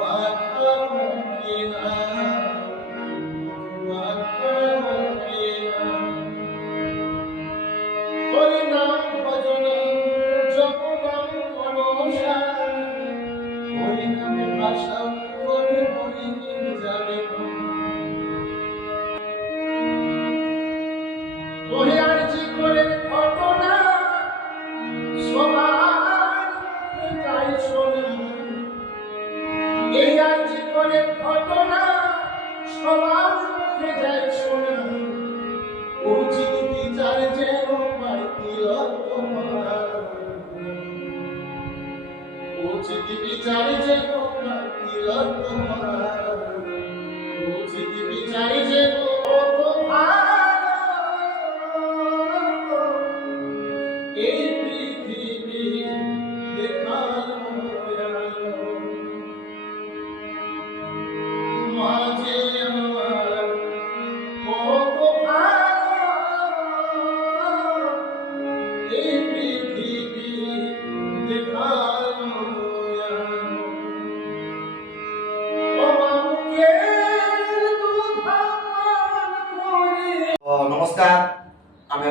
وأكثرهم إن آمنوا উচিত বিচার যে তোমার তোমার।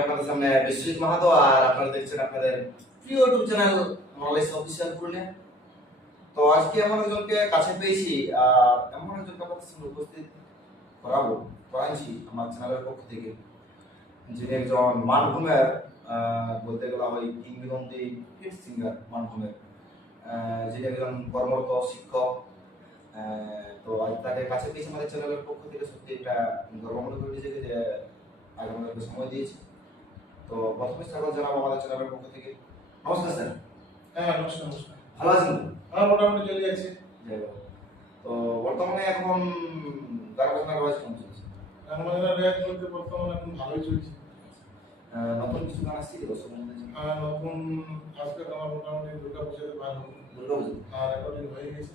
আপনাদের সামনে বিশ্বজিৎ মাহাতো আর আপনারা দেখছেন আপনাদের প্রিয় YouTube channel knowledge official Purulia তো আজকে এমন একজনকে কাছে পেয়েছি এমন একজনকে আপনাদের সামনে উপস্থিত করাবো করাচ্ছি আমার চ্যানেলের পক্ষ থেকে। যিনি একজন মানভূমের বলতে গেলে ওই কিংবদন্তি হিট সিঙ্গার মানভূমের। যিনি একজন কর্মরত শিক্ষক। তো আজ তাকে কাছে পেয়েছি আমাদের চ্যানেলের পক্ষ থেকে। সত্যি এটা গর্ববোধ করে নিজেকে যে আজ আমাদেরকে সময় দিয়েছে। তো প্রথমে স্বাগত জানাব আমাদের চ্যানেলের পক্ষ থেকে। নমস্কার স্যার। হ্যাঁ নমস্কার নমস্কার। ভালো আছেন? আমার মোটামুটি চলে যাচ্ছে। যাই হোক। তো বর্তমানে এখন গান বাজনার বয়স কেমন চলছে? রামবাজার রেয়াজ বলতে বর্তমানে এখন ভালোই চলছে। নতুন কিছু গান আসছে দর্শক? আর নতুন আজকে আমার মোটামুটি দুর্গা পুজোতে ভালো দুর্গা পুজো? আর রেকর্ডিং হয়ে গেছে।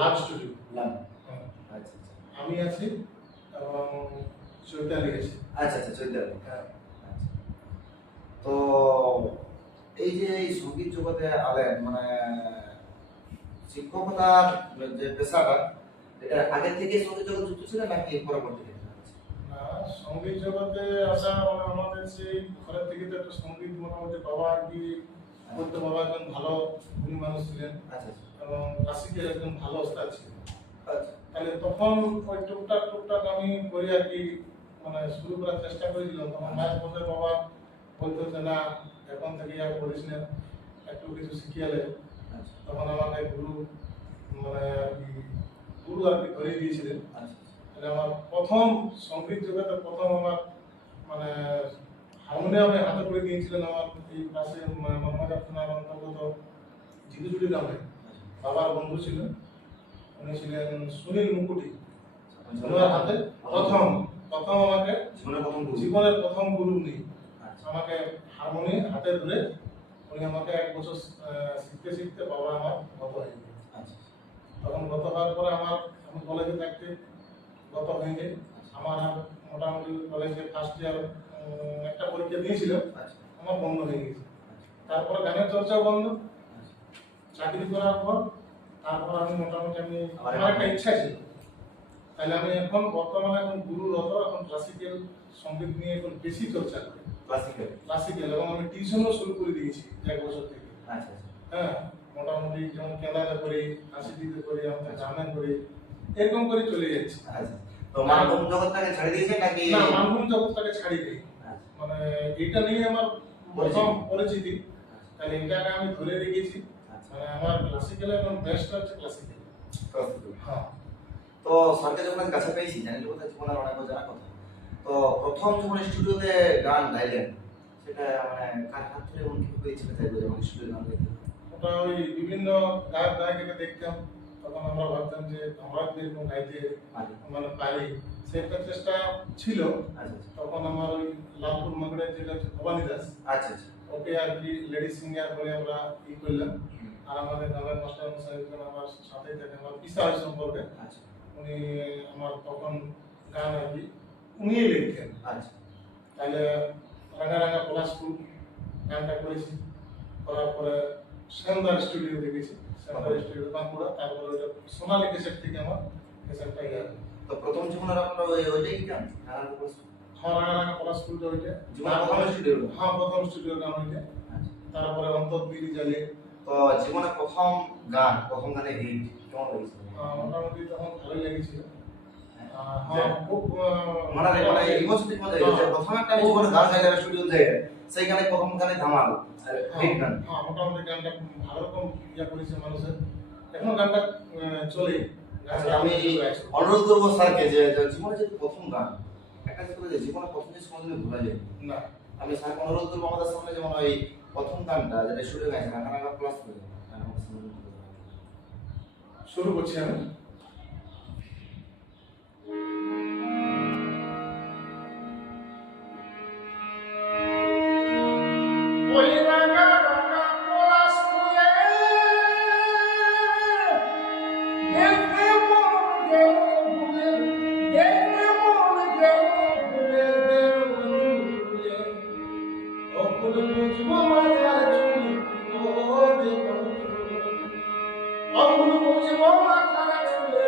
লাভ স্টুডিও লাম আচ্ছা আচ্ছা। আমি আছি এবং চৈতালি আচ্ছা আচ্ছা চৈতাল। হ্যাঁ। আচ্ছা। তো এই যে এই সংগীত জগতে আলেন মানে শিক্ষকতার যে পেশাটা এটা আগে থেকে সংগীত জগৎ যুক্ত ছিল নাকি পরবর্তীতে সংগীত জগতে আসা মানে আমাদের সেই ঘরের থেকে তো একটা সংগীত মোটামুটি বাবা আর কি বলতে বাবা একজন ভালো গুণী মানুষ ছিলেন। আচ্ছা এবং ক্লাসিকের একজন ভালো ওস্তাদ ছিলেন। আচ্ছা। তাহলে তখন ওই টুকটাক টুকটাক আমি করি আর কি মানে শুরু করার চেষ্টা করেছিলাম তখন মায়ের পথে বাবা বলতো যে না এখন থেকে আর করিস না। একটু কিছু শিখিয়ালে আচ্ছা। তখন আমাকে গুরু মানে আর কি গুরু আর কি ধরিয়ে দিয়েছিলেন। আচ্ছা আমার প্রথম সংগীত জগতে প্রথম আমার মানে হারমোনিয়ামে হাতে করে দিয়েছিলেন আমার এই পাশে মানে মহামাজার থানার অন্তর্গত জিতুজুড়ি গ্রামে। বাবার বন্ধু ছিলেন। উনি ছিলেন সুনীল মুকুটি। ওনার হাতে প্রথম প্রথম আমাকে জীবনে প্রথম গুরু। জীবনের প্রথম গুরু উনি। আচ্ছা। আমাকে হারমোনি হাতে ধরে উনি আমাকে এক বছর শিখতে শিখতে বাবা আমার গত হয়ে গেল আচ্ছা। তখন গত হওয়ার পরে আমার আমি কলেজে থাকতে গত হয়ে যায় আমার আর মোটামুটি কলেজে ফার্স্ট ইয়ার একটা পরীক্ষা দিয়েছিলাম। আচ্ছা। আমার বন্ধ হয়ে গেছে। তারপরে গানের চর্চাও বন্ধ। আচ্ছা। চাকরি করার পর তারপর আমি মোটামুটি আমি আমার একটা ইচ্ছা ছিল। তাহলে আমি এখন বর্তমানে এখন গুরুরত এখন ক্লাসিক্যাল সংগীত নিয়ে এখন বেশি চর্চা করি। ক্লাসিক্যাল ক্লাসিক্যাল এবং আমি টিউশনও শুরু করে দিয়েছি এক বছর থেকে। আচ্ছা আচ্ছা। হ্যাঁ মোটামুটি যেমন কেদারে করি আশিটিতে করি আমাদের জামে করি এরকম করে চলে যাচ্ছি। আচ্ছা তো মানব জগৎটাকে ছেড়ে দিয়েছে নাকি? না মানভূম জগৎটাকে ছাড়ি দিই। আচ্ছা, মানে এটা নিয়ে আমার প্রথম পরিচিতি। তাহলে এটাকে আমি ধরে রেখেছি। মানে আমার ক্লাসিক্যাল এবং বেস্ট হচ্ছে ক্লাসিক্যাল Classical। হ্যাঁ। তো স্যারকে যখন আমি কাছে পেয়েছি জানি কথা জীবনের অনেক জানা কথা। তো প্রথম যখন স্টুডিওতে গান গাইলেন সেটা মানে কার হাত ধরে এমন কি হয়েছিল চাইব যখন স্টুডিও গান গাইতে ওটা ওই বিভিন্ন গায়ক গায়িকাকে দেখতাম। তখন আমরা ভাবতাম যে আমরা যদি এরকম গাইতে আচ্ছা। মানে পারি একটা চেষ্টা ছিল। আচ্ছা তখন আমার ওই লালপুর মাগড়ে যেটা ভবানী দাস আচ্ছা আচ্ছা। ওকে আর কি লেডি সিঙ্গার করে আমরা ই করলাম। আর আমাদের গ্রামের মাস্টার মশাই আমার সাথে থাকে আমার পিসা সম্পর্কে। আচ্ছা। উনি আমার তখন গান আর কি উনি লিখতেন। আচ্ছা। তাহলে রাঙা রাঙা পলাশপুর গানটা করেছি। করার পরে শ্যামদার স্টুডিও দেখেছি। শ্যামদার স্টুডিও বাঁকুড়া তারপরে ওইটা সোনালী কেসেট থেকে আমার কেসেটটা ইয়ে। তো প্রথম জীবনের আপনার ওই ওইটাই গান হ্যাঁ রাঙা রাঙা পলাশপুরটা ওইটা। জীবনের প্রথম স্টুডিও হ্যাঁ প্রথম স্টুডিও গান ওইটা। আচ্ছা। তারপরে অন্তর বিড়ি জ্বালিয়ে তো জীবনে প্রথম গান প্রথম গানে হিট কেমন হয়েছিল মোটামুটি তখন ভালোই লেগেছিল। হ্যাঁ হয়েছে প্রথম গান গানে ধামাল। গান হ্যাঁ মোটামুটি গানটা ভালো রকম ইয়া করেছে মানুষের। এখনও গানটা চলে। আচ্ছা, আমি অনুরোধ করব স্যারকে যে যে জীবনে যে প্রথম গান একটা যে জীবনে প্রথম জিনিস কোনোদিনই ভোলা যায়। না। আমি স্যারকে অনুরোধ করব আমাদের সামনে যেমন ওই প্রথম গানটা যেটা স্টুডিও গাইছে রাখা প্লাস করে গান আমাদের সামনে তুলে ধরবেন। শুরু করছি আমি ওই অকুল বুঝব মাথার চুলে,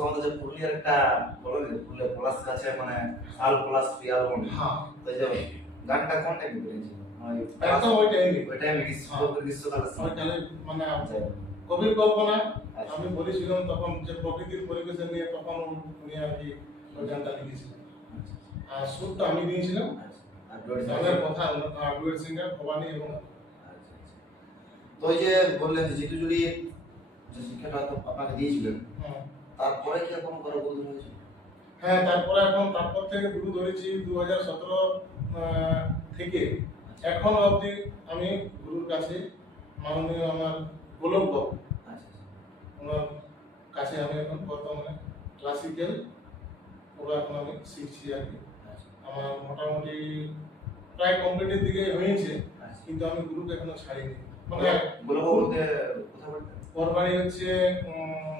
আমাদের পুরুলিয়ার একটা বলে যে পুরুলিয়া মানে পিয়াল বন। হ্যাঁ। তো যে গানটা কোন করেছিল ওই একদম ওই টাইমে ওই টাইমে গ্রীষ্ম গ্রীষ্মকালের ওই সময় মানে আচ্ছা, কবির কল্পনা। আচ্ছা। আমি বলেছিলাম তখন যে প্রকৃতির পরিবেশে নিয়ে তখন উনি আর কি ওই গানটা লিখেছিলেন আচ্ছা, আর সুরটা আমি দিয়েছিলাম। আর গানের কথা আগুয়ের সিঙ্গার ভবানী এবং। তো ওই যে বললেন যে জিতু জুড়ি যে শিক্ষাটা তো আপনাকে দিয়েছিলেন হ্যাঁ। তারপরে কি কোনো কারও বলতে হয়েছে হ্যাঁ তারপরে এখন তারপর থেকে গুরু ধরেছি দু হাজার সতেরো থেকে। এখন অবধি আমি গুরুর কাছে মাননীয় আমার গোলক বাবু আচ্ছা। ওনার কাছে আমি এখন বর্তমানে ক্লাসিক্যাল পুরো এখন আমি শিখছি আর কি। আচ্ছা। আমার মোটামুটি প্রায় কমপ্লিটের দিকে হয়েছে আচ্ছা। কিন্তু আমি গ্রুপ এখনও ছাড়িনি। মানে বলতে ওর বাড়ি হচ্ছে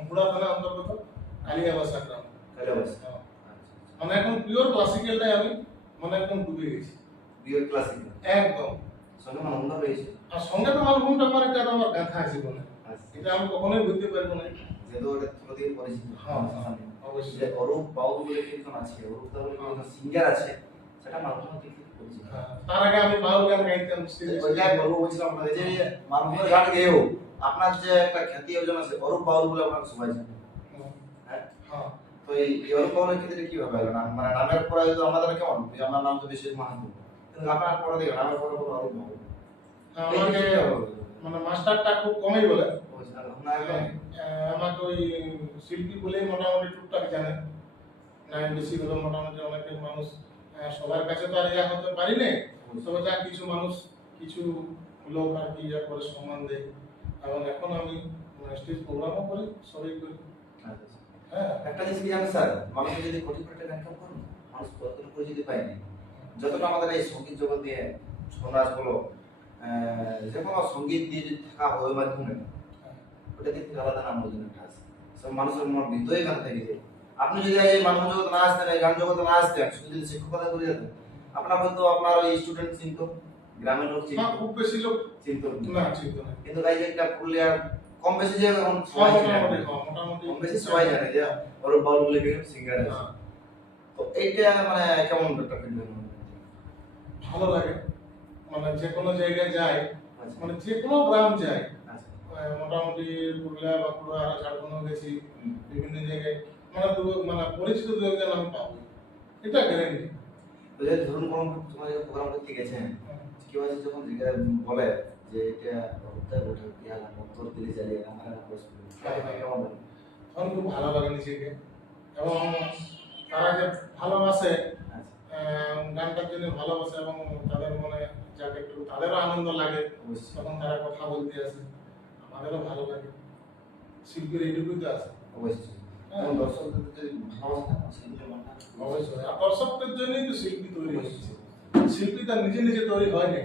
হুড়া থানা অন্তর্গত। কালিয়াবাসা। গ্রাম হ্যাঁ। আচ্ছা মানে এখন পিওর ক্লাসিক্যালটাই আমি মানে একদম ডুবে গেছি। বিয়ের ক্লাসিক একদম। সঙ্গে মানে অন্য রয়েছে? আর সঙ্গে তো আমার ঘুমটা আমার একটা আমার গাঁথা আছে বলে আচ্ছা। এটা আমি কখনোই বুঝতে পারব না। যেহেতু ওটা দিয়ে পরিচিত। হ্যাঁ, হ্যাঁ, অবশ্যই। যে অরূপ বাবু বলে কীর্তন আছে অরূপ বলে সিঙ্গার আছে সেটা মানুষ থেকে হ্যাঁ, তার আগে আমি বাউল গান গাইতাম ওইটাই বলব বলছিলাম আপনাকে যে মানুষের গান গেয়েও আপনার যে একটা খ্যাতি অর্জন আছে অরূপ বাউল বলে আপনাকে সবাই জানে। তো এই ক্ষেত্রে কীভাবে হলো না মানে নামের পরে হয়তো আমাদের কেমন? আমার নাম তো বেশি মাহাতো কিন্তু আপনার পরে দেখো নামের পরে পরে অরূপ আমাকে মানে মাস্টারটা খুব কমই বলে। একদম আমাকে ওই শিল্পী বলেই মোটামুটি টুকটাক জানে। বেশি হলো মোটামুটি অনেকে মানুষ সবার কাছে তো আর ইয়া হতে পারি না তবে যা কিছু মানুষ কিছু লোক আর কি ইয়া করে সম্মান দেয়। এবং এখন আমি স্টেজ প্রোগ্রামও করি সবাই করি। আচ্ছা, আচ্ছা। হ্যাঁ একটা জিনিস কি জানেন স্যার? মানুষ যদি কোটি কোটি টাকা ইনকাম করে মানুষ কতটুকু করে যদি পায়নি যতটা আমাদের এই সংগীত জগৎ দিয়ে ছৌ নাচ বলো যে কোনো সংগীত দিয়ে যদি থাকা হয় মাধ্যমে ওটা কিন্তু আলাদা নাম ওজন একটা আছে। সব মানুষের মন ভিতরে গান থেকে যায়। আপনি যদি এই মানব জগৎ না আসতেন এই গান জগতে না আসতেন শুধু যদি শিক্ষকতা করে যেতেন আপনার হয়তো আপনার ওই স্টুডেন্ট চিনত গ্রামের লোক চিনত খুব বেশি লোক চিনত না না। কিন্তু এই যে একটা পুরুলিয়ার কম বেশি যে এখন সবাই সবাই হ্যাঁ, কম বেশি সবাই জানে যে ওর বাউল লেগে সিঙ্গার আছে। হ্যাঁ, তো এইটা মানে কেমন একটা ফিল ভালো লাগে। মানে যে কোনো জায়গায় যাই আচ্ছা। মানে যে কোনো গ্রাম যাই আচ্ছা। মোটামুটি পুরুলিয়া বাঁকুড়া ঝাড়খণ্ড গেছি। বিভিন্ন জায়গায়। মানে মানে পরিচিত দু একজন আমি পাবো। এটা গ্যারেন্টি ধরুন কোন তোমার প্রোগ্রাম করতে গেছেন কেউ আছে। যখন বলে? যে এটা কোথায় ওঠে কি আলাম উত্তর দিলে চালিয়ে আমার প্রশ্ন লাগে? তখন খুব ভালো লাগে নিজেকে। এবং তারা যে ভালোবাসে আচ্ছা। গানটার জন্য ভালোবাসে এবং তাদের মনে যাকে একটু তাদেরও আনন্দ লাগে তখন তারা কথা বলতে আসে। আমাদেরও ভালো লাগে। শিল্পীর এইটুকুই তো আছে। অবশ্যই। হ্যাঁ। দর্শকদের জন্যই তো শিল্পী তৈরি। হচ্ছে শিল্পী তার নিজে নিজে তৈরি হয় নাই।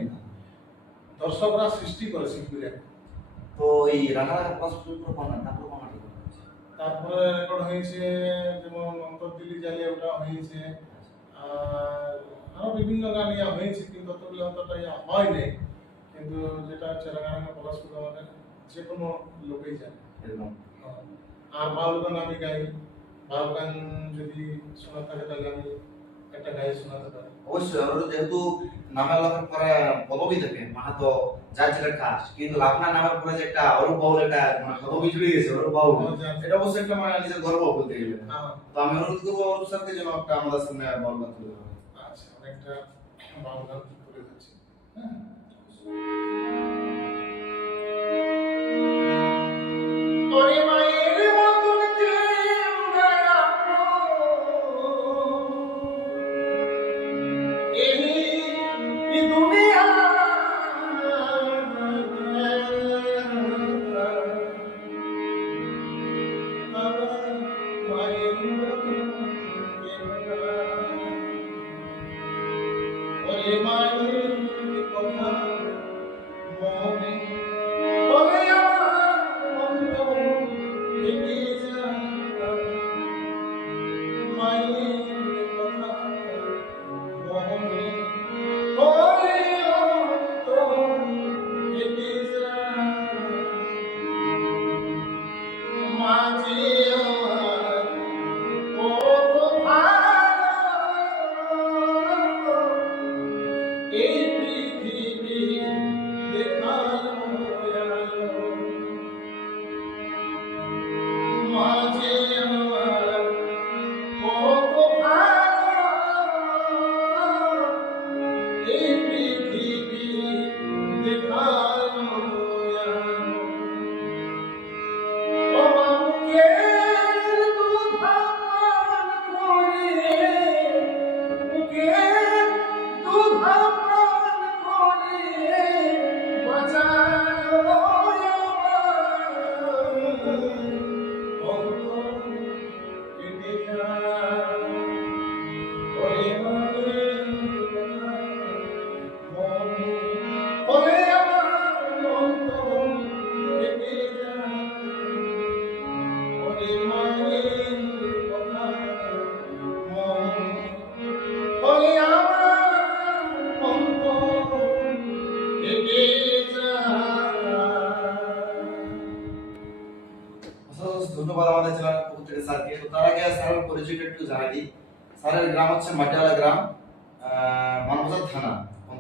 দর্শকরা সৃষ্টি করে শিল্পীরা তো এই রানা হসপিটাল পুরো বানান তারপর তারপরে রেকর্ড হয়েছে যেমন অন্তর্দিল্লি জ্বালিয়ে ওটা হয়েছে আর আরও বিভিন্ন গান ইয়া হয়েছে কিন্তু অতগুলো অতটা ইয়া হয় নাই। কিন্তু যেটা হচ্ছে রাঙারাঙা পলাশপুর আমাদের যে কোনো লোকেই জানে। আর বাউল গান আমি গাই। বাউল গান যদি শোনা থাকে তাহলে আমি একটা শোনাতে পারি। অবশ্যই আমরা যেহেতু নামের লাভের পরে পদবি থাকে মাহাতো যার যেটা কাজ কিন্তু আপনার নামের পরে যে একটা অরূপ বাউল একটা মানে পদবি জুড়ে গেছে অরূপ বাউল এটা অবশ্যই একটা মানে নিজের গর্ব বলতে গেলে। হ্যাঁ, তো আমি অনুরোধ করব অরূপ স্যারকে যেন একটা আমাদের সামনে বাউল গান তুলে আচ্ছা অনেকটা বাউল গান তুলে ধরছি হ্যাঁ।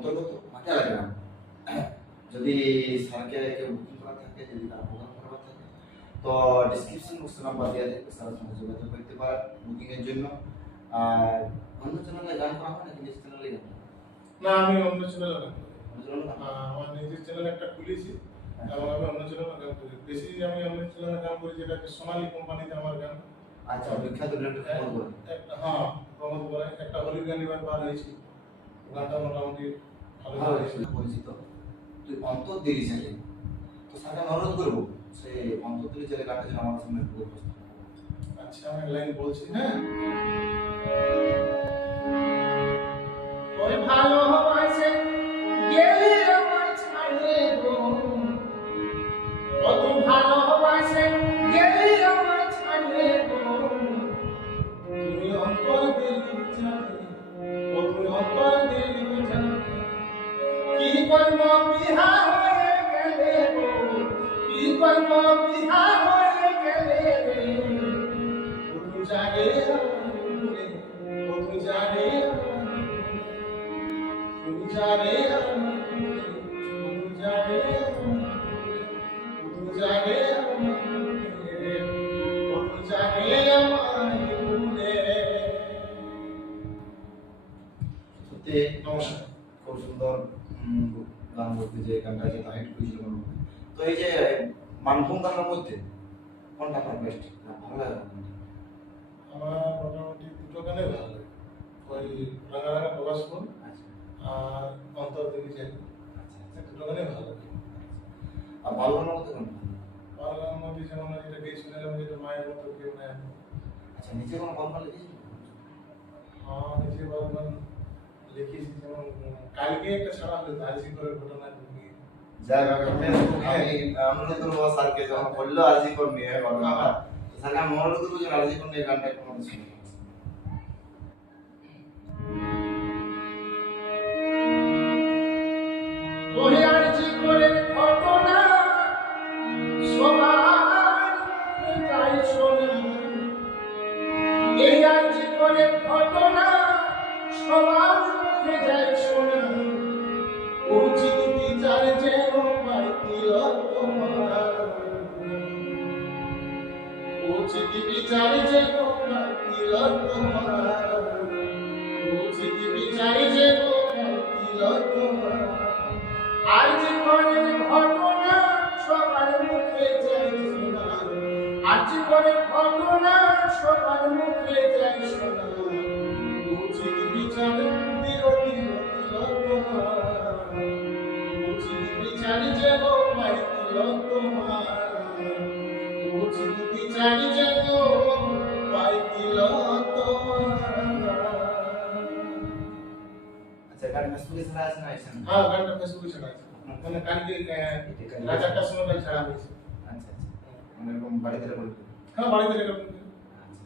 অন্তর্গত মাটিয়ালা গ্রাম যদি স্যারকে কেউ বুকিং করা থাকে যদি তারা প্রোগ্রাম করার থাকে তো ডিসক্রিপশন বক্সে নাম্বার দেওয়া থাকে স্যারের সঙ্গে যোগাযোগ করতে পারেন বুকিং এর জন্য। আর অন্য চ্যানেলে গান করা হয় নাকি নিজ চ্যানেলে গান না আমি অন্য চ্যানেলে গান করি। করা? আমার নিজের চ্যানেল একটা খুলেছি এবং আমি অন্য চ্যানেলে গান করি। বেশি আমি অন্য চ্যানেলে গান করি যেটা সোনালী কোম্পানিতে আমার গান আচ্ছা বিখ্যাত হ্যাঁ প্রমোদ করে একটা হলির গান এবার বার হয়েছে গানটা মোটামুটি ভালো পরিচিত। তুই অন্তর দিলি ছেলে। তো স্যারকে আমি অনুরোধ করব, সে অন্তর দিলি ছেলে গানটা যেন আমার সামনে আচ্ছা আমি লাইন বলছি হ্যাঁ? নমস্কার। খুব সুন্দর গান করতে যে গানটা যে হাইট করেছিল তো এই যে মানভূম গানের মধ্যে কোনটা আপনার বেস্ট? ভালো লাগে আমার মোটামুটি দুটো গানে ভালো লাগে। ওই রাঙা রাঙা প্রকাশ ফুল আচ্ছা। আর অন্তর দেবী যে আচ্ছা দুটো গানে ভালো লাগে। আর ভালো গানের মধ্যে কোনটা বাংলার মধ্যে যেমন যেটা গেয়েছিলাম যেটা মায়ের মতো কেউ নেই আচ্ছা নিচে কোনো গল্প লিখেছিল আমার নিজে বারবার লিখেছি যেমন উম, কালকে একটা ছাড়া হলো দার্জি করে ঘটনা নিয়ে যাই হোক আমি আমি অনুরোধ করব স্যারকে যখন বলল আরজি কর নিয়ে ঘটনাটা তো স্যারকে আমি অনুরোধ করব যে আরজি কর নিয়ে গানটা একটু আমাদের শুনে জীবনের ঘটনা সবার মুখে যাই শোনা। আর জীবনের ঘটনা সবার মুখে যাই শোনা। উচিত বিচার দিল তোমার উচিত বিচার যেন পাইতিল তোমার উচিত বিচার যেন পাইতিল তোমার আচ্ছা গান ফেসবুকে ছাড়া আছে না? হ্যাঁ গানটা ফেসবুকে ছাড়া আছে মানে কালকে রাত সময় ছাড়া হয়েছে। আচ্ছা আচ্ছা। মানে এরকম বাড়িতে রেকর্ড হ্যাঁ বাড়িতে রেকর্ড আচ্ছা আচ্ছা।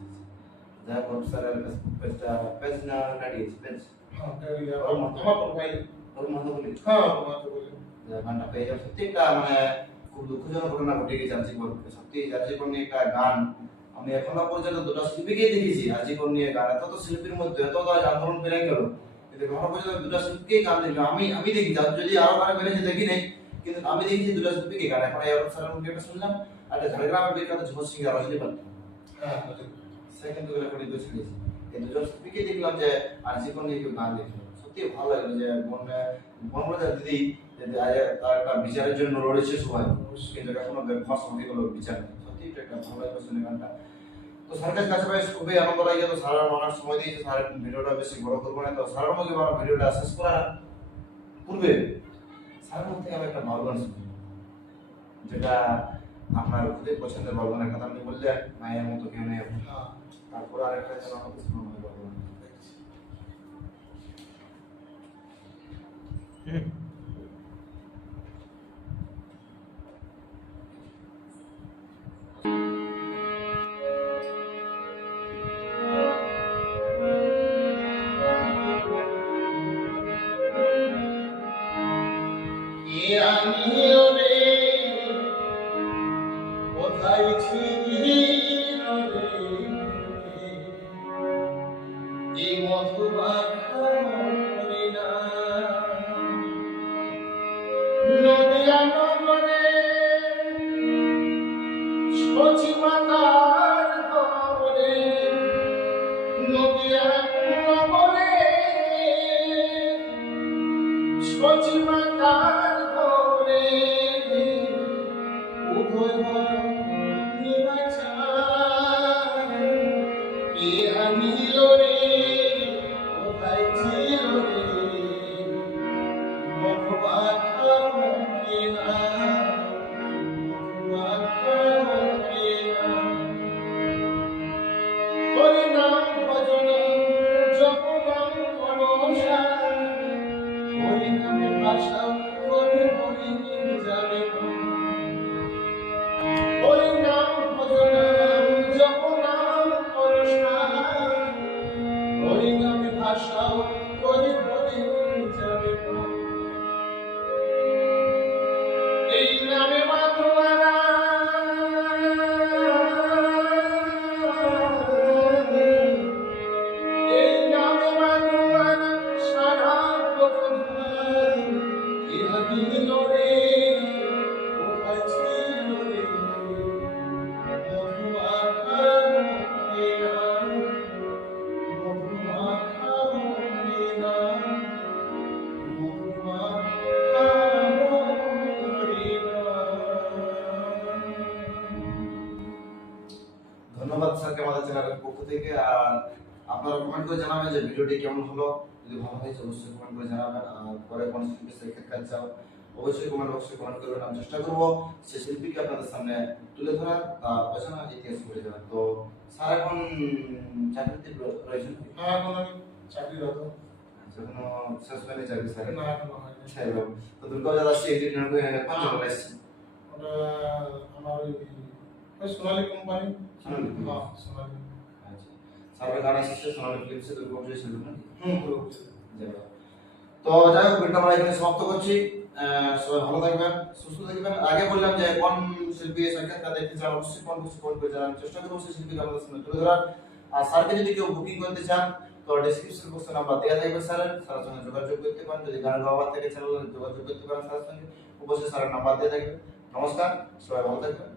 যাই হোক স্যারের পেজটা পেজ না পেজ। হ্যাঁ আমার প্রোফাইল ওর মতো বলি হ্যাঁ আমার তো বলে যে গানটা পেয়ে সত্যি একটা মানে খুব দুঃখজনক ঘটনা ঘটে গেছে আর্জিকর সত্যি আর্জিকর নিয়ে একটা গান আমি এখনও পর্যন্ত দুটো শিল্পীকে দেখেছি। আর্জিকর নিয়ে গান। এত তো শিল্পীর মধ্যে এত তো আন্দোলন বেড়ে গেল। কিন্তু এখনও পর্যন্ত দুটো শিল্পীকেই গান দেখলাম। আমি আমি দেখি যদি আরও গান বেড়েছে দেখি নাই। কিন্তু আমি দেখেছি দুটো শিল্পীকে গান এখন এই স্যারের মুখে একটা শুনলাম আর একটা ঝাড়গ্রামের বিখ্যাত ঝুমর সিং আর রজনীকান্ত হ্যাঁ সে কিন্তু রেকর্ডিং করে ছিলেন এই দুজন শিল্পীকে দেখলাম যে আর্জিকর নিয়ে কেউ গান লিখলো সত্যি ভালো লাগল যে মন মনমোজা দিদি তার একটা বিচারের জন্য লড়েছে সবাই। কিন্তু এখনও গুলো বিচার। সত্যি এটা একটা ভালো লাগল শুনে গানটা। তো স্যারের কাছে ভাই খুবই আনন্দ লাগে তো স্যার অনেক সময় দিয়েছে স্যার ভিডিওটা বেশি বড় করব না তো স্যারের মধ্যে আমার ভিডিওটা শেষ করার পূর্বে স্যারের মধ্যে আমি একটা ভালো গান শুনি যেটা আপনার খুবই পছন্দের ভালো গানের কথা আপনি বললেন মায়ের মতো কেউ নেই। হ্যাঁ তারপর আরেকটা যেন আমাকে শোনানো ভালো গান। কে হয়েছে অবশ্যই কমেন্ট করে জানাবেন আর পরে কোন শিল্পী কাজ চাও অবশ্যই কমেন্ট বক্সে কমেন্ট করবেন আমি চেষ্টা করব সেই শিল্পীকে আপনাদের সামনে তুলে ধরার তার পেছনে ইতিহাস করে যাবেন তো স্যার এখন চাকরিতে রয়েছেন? না এখন আমি চাকরিরত আচ্ছা, এখনও শেষ হয়নি চাকরি স্যার না এখনও হয়নি। আচ্ছা তো দুর্গা পূজা কোন চলে এসছে ওটা আমার ওই সোনালী কোম্পানি। সোনালী? হ্যাঁ সোনালী। আচ্ছা গান এসেছে সোনালী ফিলিপসে দুর্গা পূজা ছিল না? হুম পুরো তো যাই হোক, ভিডিওটা আমরা এখানে সমাপ্ত করছি। সবাই ভালো থাকবেন, সুস্থ থাকবেন। আগে বললাম যে কোন শিল্পী সাক্ষাৎকার দেখতে চান অবশ্যই কোন কোন করে জানান চেষ্টা করব, সেই শিল্পীকে আমাদের সামনে তুলে ধরার। আর স্যারকে যদি কেউ বুকিং করতে চান, তো ডিসক্রিপশন বক্সে নাম্বার দেওয়া থাকবে স্যারের। স্যারের সঙ্গে যোগাযোগ করতে পারেন। যদি গানের বাবা থেকে চ্যানেল যোগাযোগ করতে পারেন স্যারের সঙ্গে, অবশ্যই স্যারের নাম্বার দেওয়া থাকবে। নমস্কার, সবাই ভালো থাকবেন।